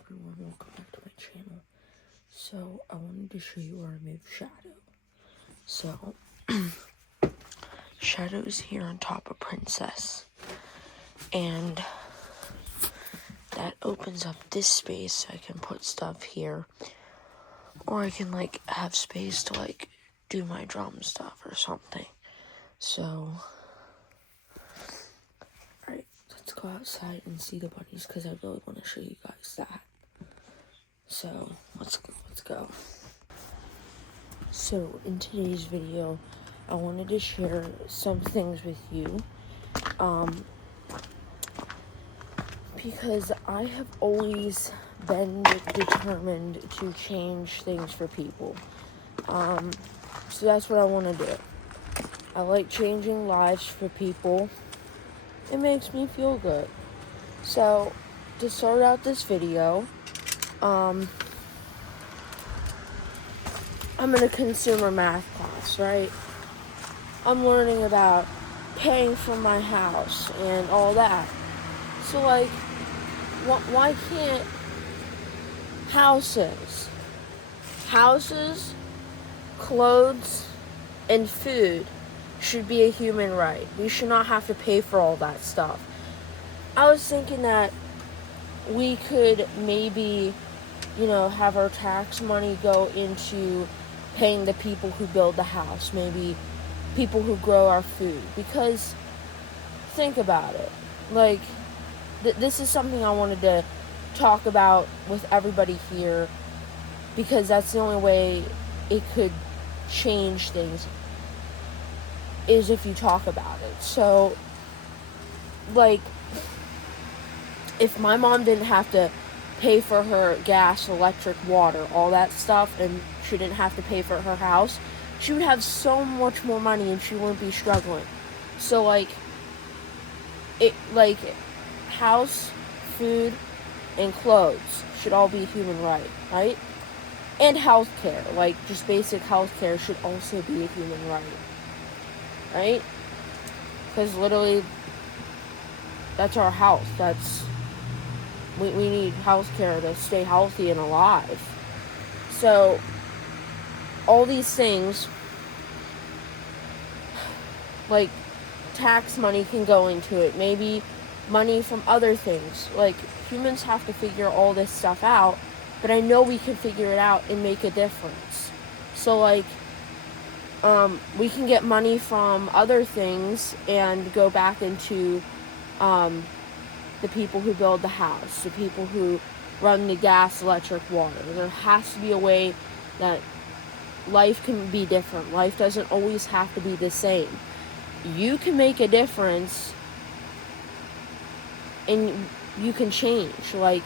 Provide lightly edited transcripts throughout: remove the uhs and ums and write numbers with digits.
everyone, welcome back to my channel. So, I wanted to show you where I moved Shadow. So, Shadow is here on top of Princess. And that opens up this space so I can put stuff here. Or I can, have space to, do my drum stuff or something. So, alright, let's go outside and see the bunnies because I really want to show you guys that. So, let's go. So, in today's video, I wanted to share some things with you, because I have always been determined to change things for people. So that's what I want to do. I like changing lives for people. It makes me feel good. So, to start out this video, I'm in a consumer math class, right? I'm learning about paying for my house and all that. So, why can't houses, clothes, and food should be a human right? We should not have to pay for all that stuff. I was thinking that we could maybe, have our tax money go into paying the people who build the house, maybe people who grow our food. Because, think about it. This is something I wanted to talk about with everybody here, because that's the only way it could change things, is if you talk about it. So, if my mom didn't have to pay for her gas, electric, water, all that stuff, and she didn't have to pay for her house, she would have so much more money and she wouldn't be struggling. So, house, food, and clothes should all be human right? And healthcare, just basic healthcare should also be a human right? Because literally, that's our health. We need healthcare to stay healthy and alive. So, all these things, tax money can go into it. Maybe money from other things. Humans have to figure all this stuff out, but I know we can figure it out and make a difference. So, we can get money from other things and go back into, the people who build the house, the people who run the gas, electric, water. There has to be a way that life can be different. Life doesn't always have to be the same. You can make a difference and you can change. It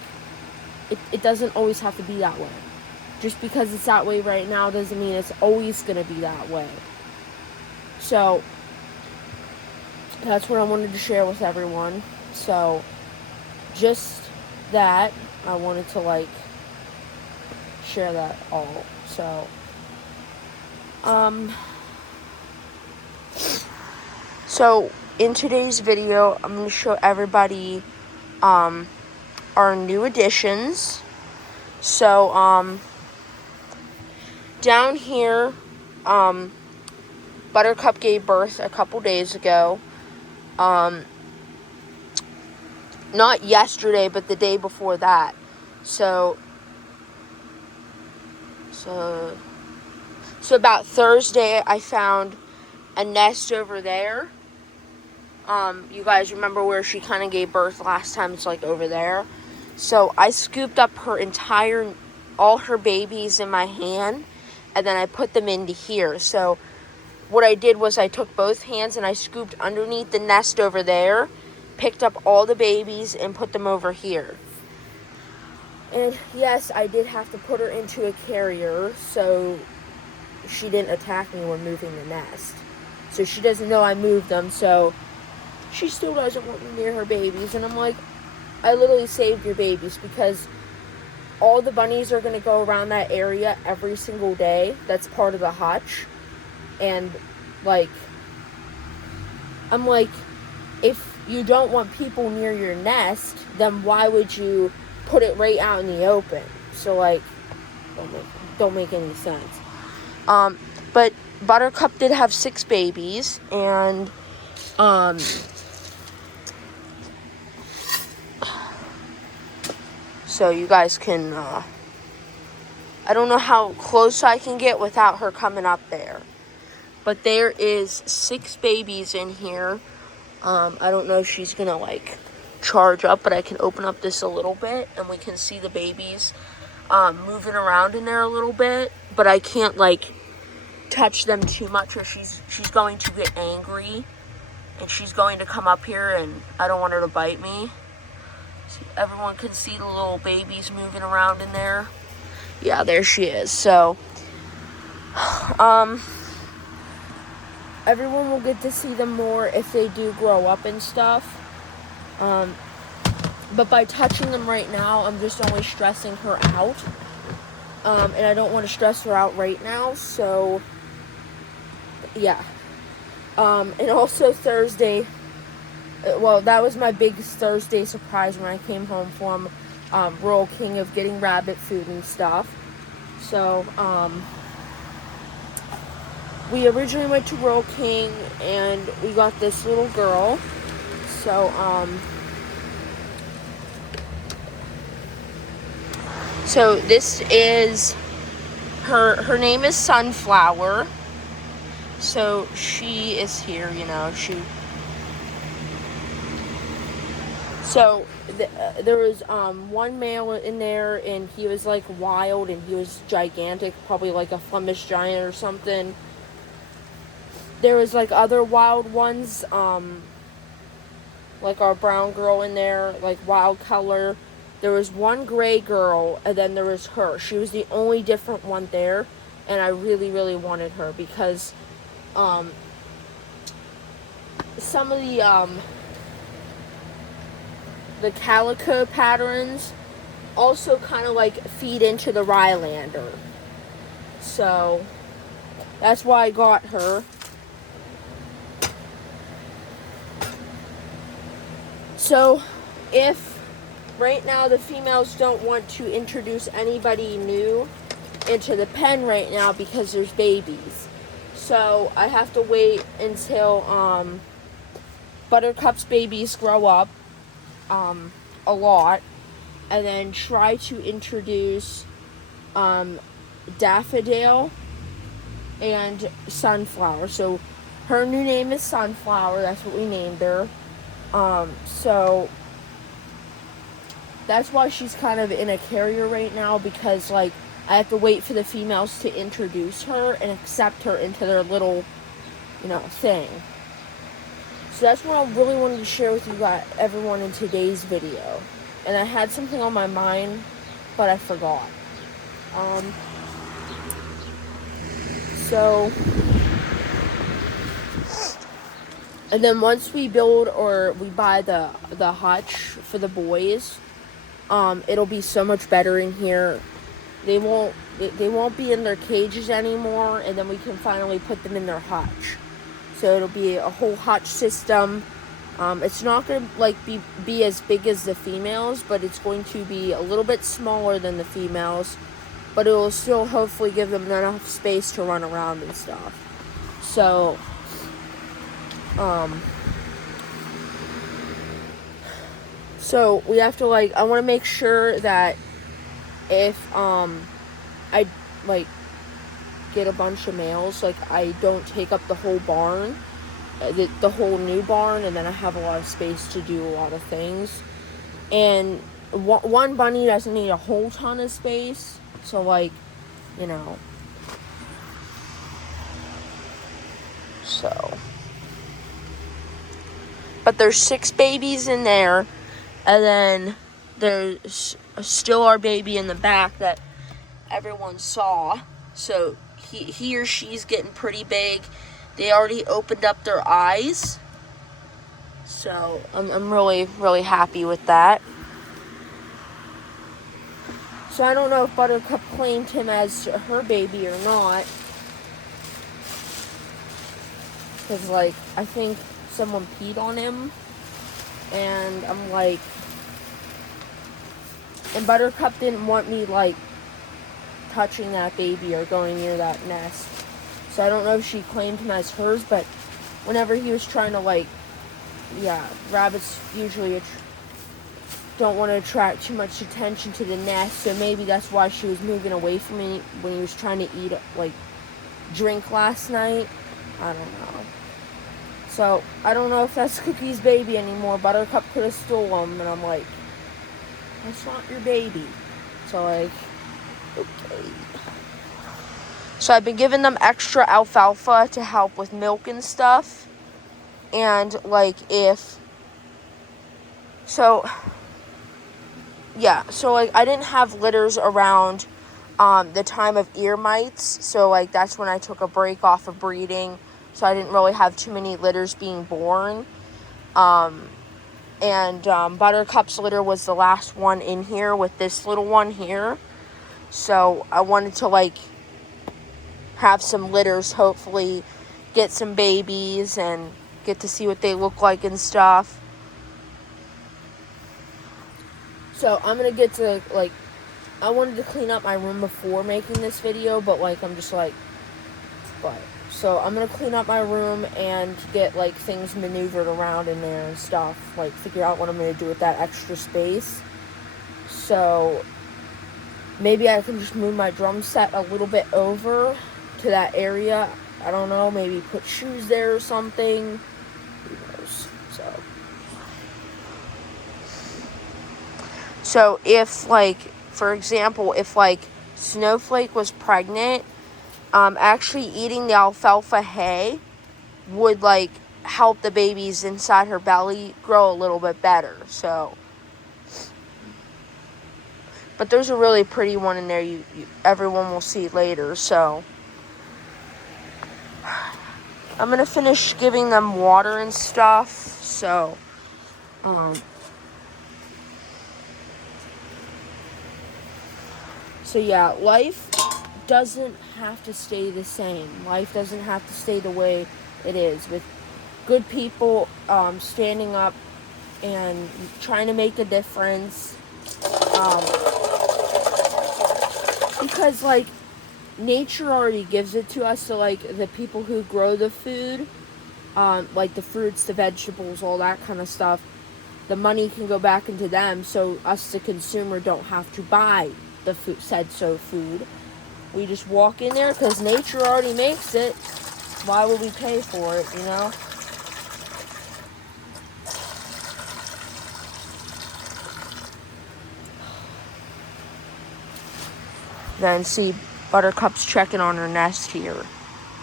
doesn't always have to be that way. Just because it's that way right now doesn't mean it's always going to be that way. So, that's what I wanted to share with everyone. So, just that, I wanted to, share that all. So, in today's video, I'm going to show everybody, our new additions. So, down here, Buttercup gave birth a couple days ago. Not yesterday, but the day before that. So about Thursday, I found a nest over there. You guys remember where she kind of gave birth last time? It's over there. So I scooped up all her babies in my hand, and then I put them into here. So what I did was I took both hands and I scooped underneath the nest over there, picked up all the babies and put them over here. And yes, I did have to put her into a carrier so she didn't attack me when moving the nest. So she doesn't know I moved them, so she still doesn't want me near her babies. And I'm like, I literally saved your babies, because all the bunnies are going to go around that area every single day. That's part of the hutch. And, I'm like, if you don't want people near your nest, then why would you put it right out in the open. So, like, don't make any sense. But Buttercup did have 6 babies, and, so you guys can, I don't know how close I can get without her coming up there. But there is 6 babies in here. I don't know if she's gonna, like, charge up, but I can open up this a little bit, and we can see the babies, moving around in there a little bit. But I can't, like, touch them too much, or she's going to get angry, and she's going to come up here, and I don't want her to bite me. So everyone can see the little babies moving around in there. Yeah, there she is. So, everyone will get to see them more if they do grow up and stuff. But by touching them right now, I'm just only stressing her out. And I don't want to stress her out right now, so, yeah. And also Thursday, well, that was my big Thursday surprise when I came home from Rural King of getting rabbit food and stuff. So, we originally went to Rural King, and we got this little girl. So this is her name is Sunflower. So she is here, So there was one male in there, and he was like wild, and he was gigantic, probably like a Flemish giant or something. There was like other wild ones, like our brown girl in there, like wild color. There was one gray girl, and then there was her. She was the only different one there, and I really, really wanted her because some of the calico patterns also kind of like feed into the Rylander. So that's why I got her. So if right now the females don't want to introduce anybody new into the pen right now because there's babies. So I have to wait until Buttercup's babies grow up a lot, and then try to introduce Daffodil and Sunflower. So her new name is Sunflower. That's what we named her. So that's why she's kind of in a carrier right now, because like I have to wait for the females to introduce her and accept her into their little, thing. So that's what I really wanted to share with you guys, everyone, in today's video. And I had something on my mind, but I forgot. And then once we build or we buy the hutch for the boys, it'll be so much better in here. They won't be in their cages anymore, and then we can finally put them in their hutch. So it'll be a whole hutch system. It's not going to be as big as the females, but it's going to be a little bit smaller than the females. But it will still hopefully give them enough space to run around and stuff. So, so we have to I want to make sure that if I get a bunch of males, I don't take up the whole barn, the whole new barn, and then I have a lot of space to do a lot of things. And one bunny doesn't need a whole ton of space, so so. But there's 6 babies in there, and then there's still our baby in the back that everyone saw. So he or she's getting pretty big. They already opened up their eyes. So I'm really, really happy with that. So I don't know if Buttercup claimed him as her baby or not. Because, I think someone peed on him. And I'm And Buttercup didn't want me, like, touching that baby or going near that nest. So I don't know if she claimed him as hers, but whenever he was trying to, like, yeah, rabbits usually don't want to attract too much attention to the nest, so maybe that's why she was moving away from me when he was trying to eat, like, drink last night. I don't know. So, I don't know if that's Cookie's baby anymore. Buttercup could have stole him, and I'm like, that's not your baby. So, like, okay. So, I've been giving them extra alfalfa to help with milk and stuff. And, like, like, I didn't have litters around the time of ear mites. So, like, that's when I took a break off of breeding. So, I didn't really have too many litters being born. Buttercup's litter was the last one in here with this little one here. So, I wanted to, like, have some litters, hopefully get some babies and get to see what they look like and stuff. So, I'm going to get to, like, I wanted to clean up my room before making this video, but, like, I'm just like, but. So, I'm going to clean up my room and get, like, things maneuvered around in there and stuff. Like, figure out what I'm going to do with that extra space. So, maybe I can just move my drum set a little bit over to that area. I don't know, maybe put shoes there or something. Who knows? So, if, like, for example, if, like, Snowflake was pregnant, actually eating the alfalfa hay would, like, help the babies inside her belly grow a little bit better. So, but there's a really pretty one in there everyone will see later. So, I'm gonna finish giving them water and stuff. So, yeah, life doesn't have to stay the same. Life doesn't have to stay the way it is, with good people standing up and trying to make a difference. Because, like, nature already gives it to us. So, like, the people who grow the food, like the fruits, the vegetables, all that kind of stuff, the money can go back into them. So us, the consumer, don't have to buy the food. We just walk in there because nature already makes it. Why would we pay for it, you know? Then see, Buttercup's checking on her nest here.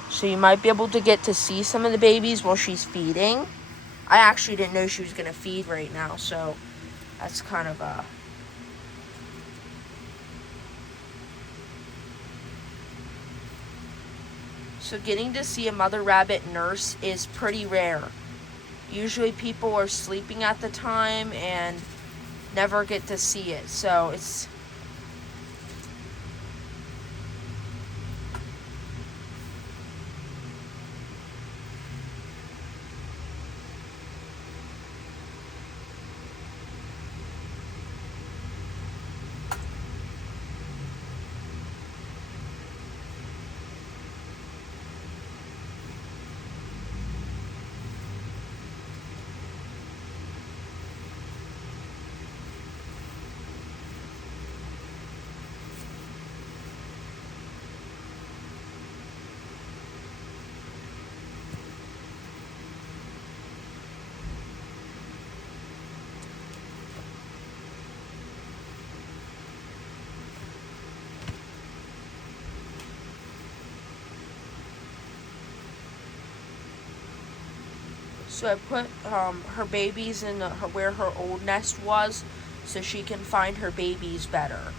So you might be able to get to see some of the babies while she's feeding. I actually didn't know she was going to feed right now, so that's kind of So getting to see a mother rabbit nurse is pretty rare. Usually people are sleeping at the time and never get to see it. So it's So I put her babies in where her old nest was, so she can find her babies better.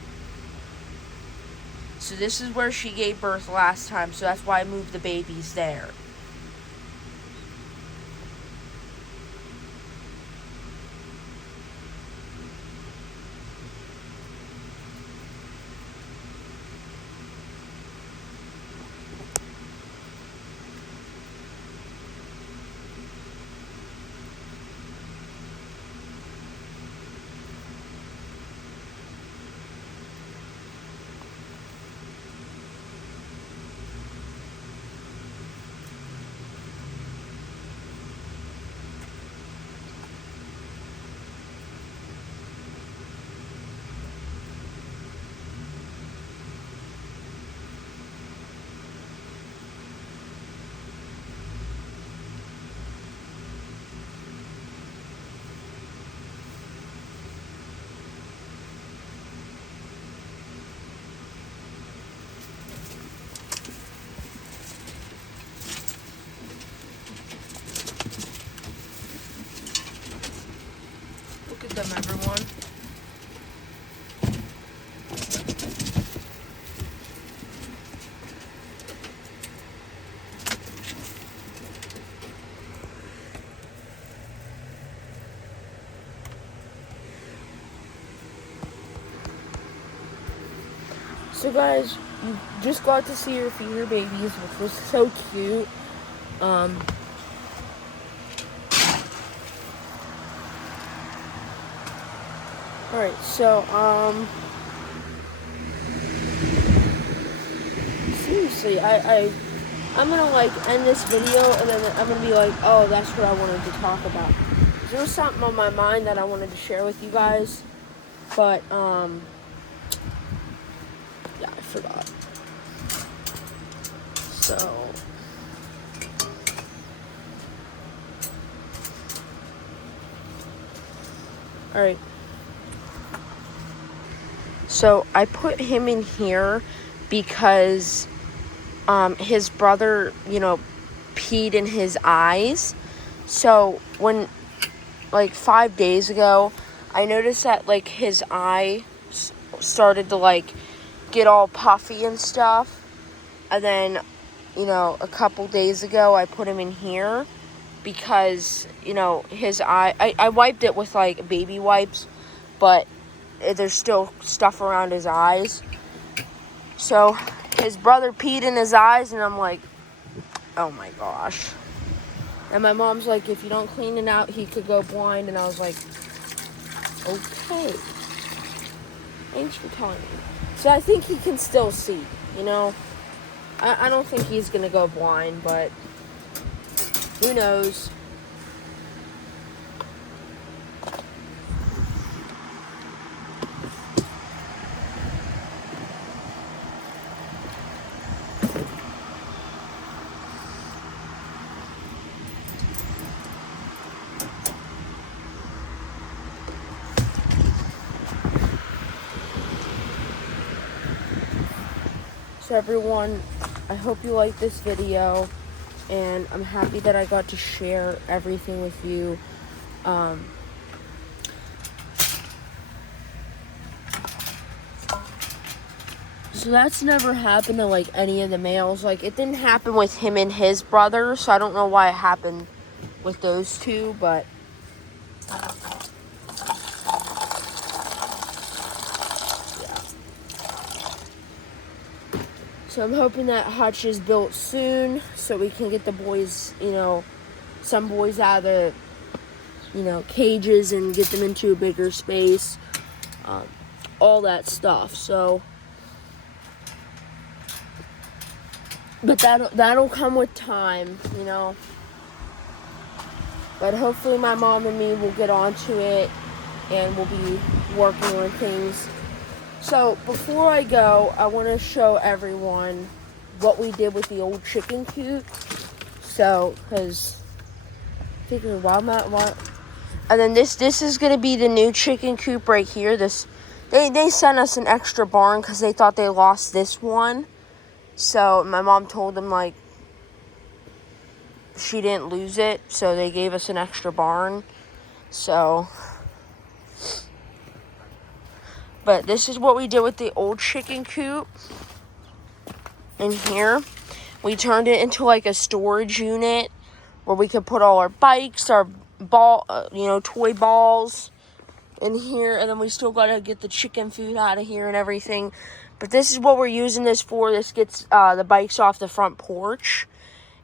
So this is where she gave birth last time, so that's why I moved the babies there. So guys, you just got to see her feed her babies, which was so cute. Alright, so, seriously, I'm gonna, like, end this video, and then I'm gonna be like, oh, that's what I wanted to talk about. There was something on my mind that I wanted to share with you guys, but, yeah, I forgot. So, alright. So, I put him in here because, his brother, peed in his eyes. So, when, like, 5 days ago, I noticed that, like, his eye started to, like, get all puffy and stuff. And then, a couple days ago, I put him in here because, his eye, I wiped it with, like, baby wipes, but there's still stuff around his eyes. So, his brother peed in his eyes, and I'm like, oh my gosh. And my mom's like, if you don't clean it out, he could go blind. And I was like, okay. Thanks for telling me. So I think he can still see, I don't think he's going to go blind, but who knows. So everyone, I hope you like this video, and I'm happy that I got to share everything with you. So that's never happened to, like, any of the males. Like, it didn't happen with him and his brother, so I don't know why it happened with those two, but yeah. So I'm hoping that hutch is built soon so we can get the boys, some boys out of the, cages and get them into a bigger space, all that stuff. So, but that'll come with time, But hopefully my mom and me will get onto it, and we'll be working on things. So before I go, I want to show everyone what we did with the old chicken coop. So, because figure why. And then this is gonna be the new chicken coop right here. They sent us an extra barn because they thought they lost this one. So my mom told them, like, she didn't lose it, so they gave us an extra barn. So, but this is what we did with the old chicken coop. In here, we turned it into, like, a storage unit where we could put all our bikes, our toy balls in here, and then we still gotta get the chicken food out of here and everything. But this is what we're using this for. This gets the bikes off the front porch,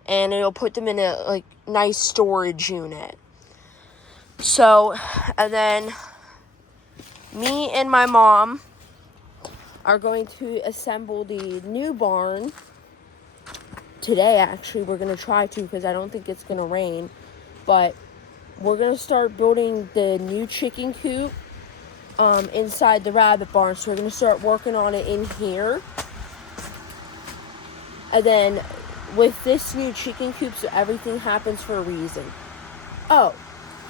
and it'll put them in a, like, nice storage unit. So, and then me and my mom are going to assemble the new barn today. Actually, we're going to try to, because I don't think it's going to rain. But we're going to start building the new chicken coop inside the rabbit barn. So we're going to start working on it in here. And then with this new chicken coop, so everything happens for a reason. Oh,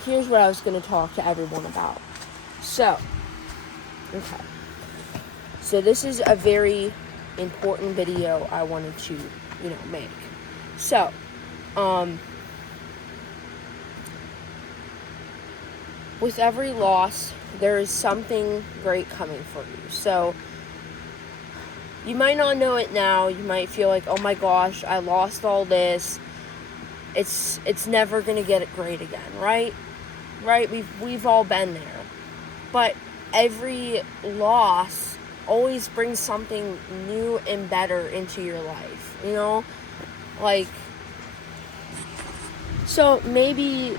here's what I was going to talk to everyone about. So, okay. So this is a very important video I wanted to, make. So, with every loss, there is something great coming for you. So, you might not know it now. You might feel like, oh my gosh, I lost all this. It's never gonna get it great again, right? Right? We've all been there. But every loss always brings something new and better into your life, you know? Like, so maybe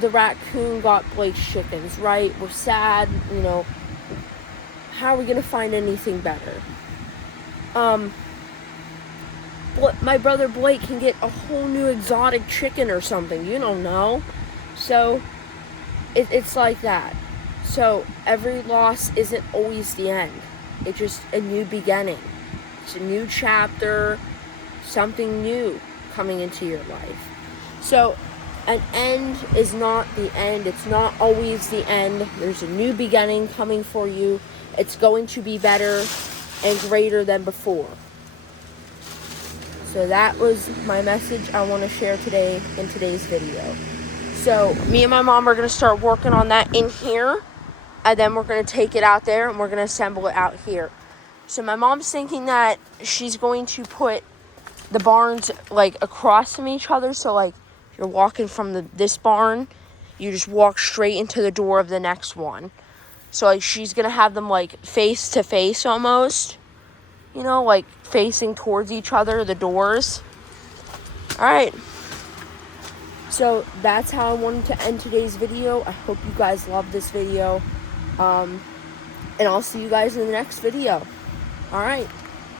the raccoon got Blake's chickens, right? We're sad, you know. How are we going to find anything better? My brother Blake can get a whole new exotic chicken or something. You don't know. So, it's like that. So, every loss isn't always the end. It's just a new beginning. It's a new chapter, something new coming into your life. So, an end is not the end. It's not always the end. There's a new beginning coming for you. It's going to be better and greater than before. So that was my message I want to share today in today's video. So me and my mom are going to start working on that in here. And then we're going to take it out there and we're going to assemble it out here. So my mom's thinking that she's going to put the barns like across from each other. So like if you're walking from this barn, you just walk straight into the door of the next one. So like she's going to have them like face to face almost. You know, like facing towards each other, the doors. Alright. So that's how I wanted to end today's video. I hope you guys love this video. And I'll see you guys in the next video. Alright.